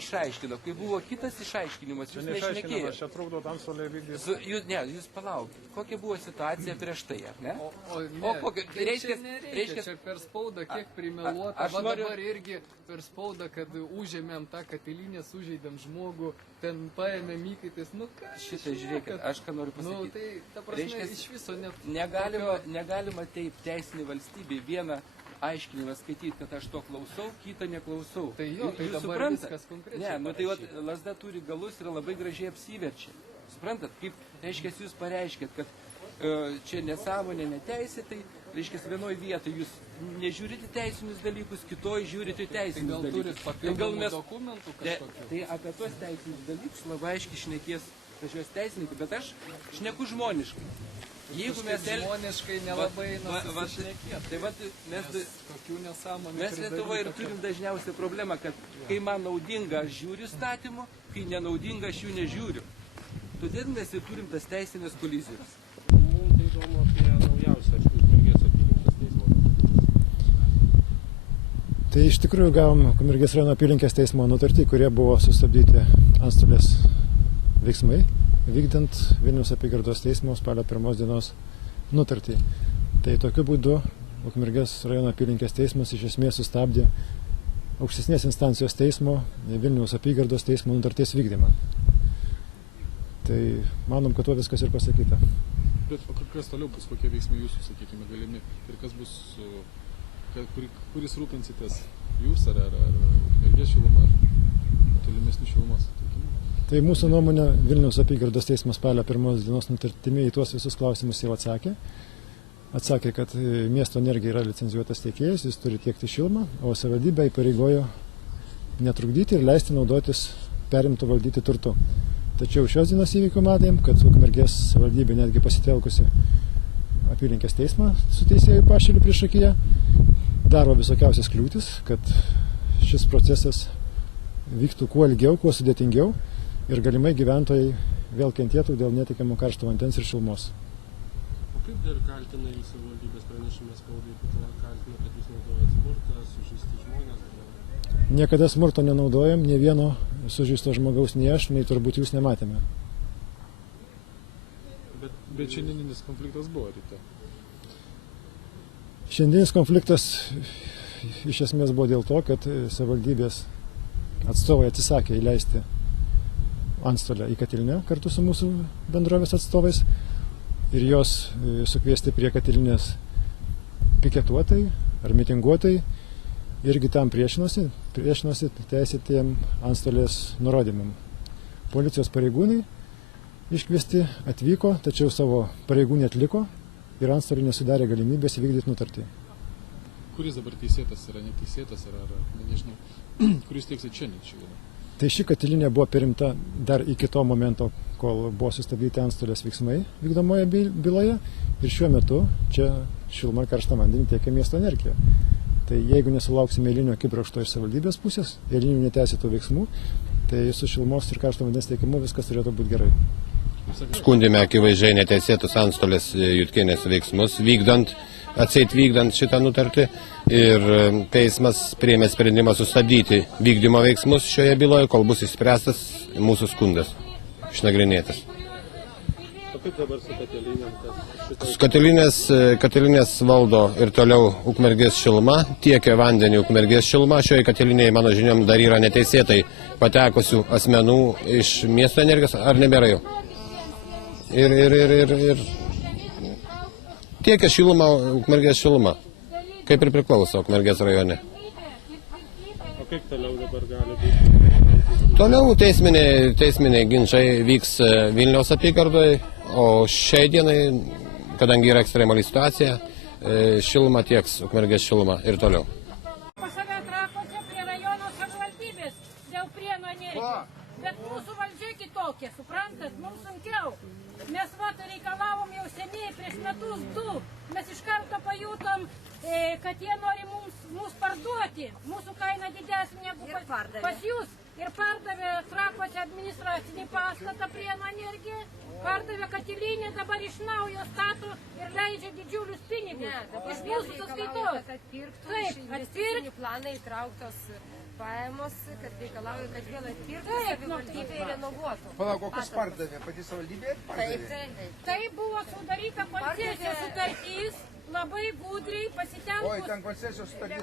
išaiškino. Kai buvo kitas išaiškinimas, jūs nešnekėjote. Čia trukdo Antstolė vykdyti. Jūs palaukit. Kokia buvo situacija prieš tai, ar ne? Reiškia, čia per spaudą kiek primeluota. Dabar irgi per spaudą, kad užėmėm tą katilinę, sužeidėm žmogų, ten paėmėm įkaitais. Nu ką? Šitą žiūrėkit, aš ką noriu pasakyti. Nu, tai, ta prasme, iš viso net... Negalima taip teisinį valstybį vieną aiškinimą skaityti, kad aš to klausau, kitą neklausau. Tai jo, tai dabar viskas konkrečiai. Ne, nu tai lazda turi galus ir labai gražiai apsiverčia. Suprantat, kaip, reiškia, jūs pareiškėt, kad čia nesąmonė, neteisė, tai, reiškia, vienoje vietoje jūs nežiūrite teisinius dalykus, kitoje žiūrite teisinius dalykus. Gal turit papildomų dokumentų kažkokių? Tai apie tuos teisinius dalykus labai aiškiai šnekės pačios teisininkai, bet aš šneku žmoniškai. Jeigu mes žmoniškai nelabai nusišnekėt. Tai vat mes Lietuvoje ir turim dažniausiai problemą, kad kai man naudinga aš žiūriu įstatymų, kai nenaudinga aš jų nežiūriu. Todėl mes ir turim tas teisinės kolizijos. Mums tai įdomu apie naujausią Ukmergės apylinkės teismo. Tai iš tikrųjų gavom Ukmergės rajono apylinkės teismo nutartį, kurie buvo sustabdyti Antstolės veiksmai, vykdant Vilniaus apygardos teismo spalio 1 dienos nutartį. Tai tokiu būdu Ukmergės rajono apylinkės teismas iš esmės sustabdė aukštesnės instancijos teismo Vilniaus apygardos teismo nutarties vykdymą. Tai manom, kad tuo viskas ir pasakyta. Bet kas toliau bus, kokie veiksmai jūsų, sakykime, galimi ir kas bus, kuris rūpinsitės jūs ar Ukmergės šiluma, ar tolimesnių šilumos sutrikimų? Tai mūsų nuomonė Vilniaus apygardos teismas spalio 1 dienos nutartimi į tuos visus klausimus jau atsakė. Atsakė, kad miesto energija yra licencijuotas tiekėjas, jis turi tiekti šilumą, o savivaldybė įpareigojo netrukdyti ir leisti naudotis perimtų valdyti turtu. Tačiau šios dienos įvykių matėm, kad Ukmergės savivaldybė netgi pasitelkusi apylinkės teismą su teisėjų Pašiliu priešakyje daro visokiausias kliūtis, kad šis procesas vyktų kuo ilgiau, kuo sudėtingiau ir galimai gyventojai vėl kentėtų dėl netikimo karšto vandens ir šilumos. O kaip dar kaltina jūs savivaldybės pranešime spaudai, kaltina, kad jūs naudojate smurtą, sužeisti žmonės? Niekada smurto nenaudojam, nei vieno sužeisto žmogaus nei aš, nei turbūt jūs nematėme. Bet šiandieninis konfliktas buvo ryte. Šiandienis konfliktas iš esmės buvo dėl to, kad savivaldybės atstovai atsisakė įleisti Antstolę į Katilinę kartu su mūsų bendrovės atstovais ir jos sukviesti prie Katilinės piketuotai ar mitinguotai irgi tam priešinosi teisėtiem Antstolės nurodymam. Policijos pareigūnai iškviesti atvyko, tačiau savo pareigų neatliko ir Antstoliai nesudarė galimybės įvykdyti nutartį. Kuris dabar teisėtas yra, neteisėtas ar nežinau, kuris teiksit šiandien šilumą? Tai ši Katilinė buvo perimta dar iki to momento, kol buvo sustabdyti Antstolės veiksmai vykdomoje byloje ir šiuo metu čia šilumą ir karštą vandenį tiekia miesto energija. Tai jeigu nesulauksime eilinio akibrokšto iš savivaldybės pusės, eilinių neteisėtų veiksmų, tai su šilumos ir karšto vandens tiekimu viskas turėtų būti gerai. Skundėme akivaizdžiai neteisėtus Antstolės Jutkienės veiksmus, atseit vykdant šitą nutartį ir teismas priėmė sprendimą sustabdyti vykdymo veiksmus šioje byloje, kol bus išspręstas mūsų skundas, išnagrinėtas. O kaip dabar su Katilinės? Katilinės valdo ir toliau Ukmergės šiluma, tiekia vandenį Ukmergės šiluma. Šioje Katilinėje, mano žiniom, dar yra neteisėtai patekusių asmenų iš miesto energijos, ar nebėra jau? Ir tiekia šilumą Ukmergės šiluma, kaip ir priklauso Ukmergės rajone. O kaip toliau dabar gali būti? Toliau teisminiai ginčai vyks Vilniaus apygardoje, o šiai dienai, kadangi yra ekstremali situacija, šiluma tieks Ukmergės šiluma ir toliau. Pas save Trakuose prie rajono savivaldybės dėl Prienų energijos, bet mūsų valdžia kitokia, suprantat, mums sunkiau. Mes reikalavom jau seniai, prieš metus 2, mes iš karto pajutom, kad jie nori mums parduoti, mūsų kaina didesnė negu pas jūs. Ir pardavė Trakuose administracinį pastatą Prienų energiją, pardavė Katilinę, dabar iš naujo stato ir leidžia didžiulius pinigus iš mūsų sąskaitos. Atpirktų, iš investicinių planai įtrauktos pajamos, kad reikalauja, kad vėl atpirktų savivaldybė ir renovuotų. Palauk, o kas pardavė? Pati savivaldybė pardavė? Tai buvo sudaryta koncesijos sutartys, labai gudriai pasitelkus. Oi, ten koncesijos sutartys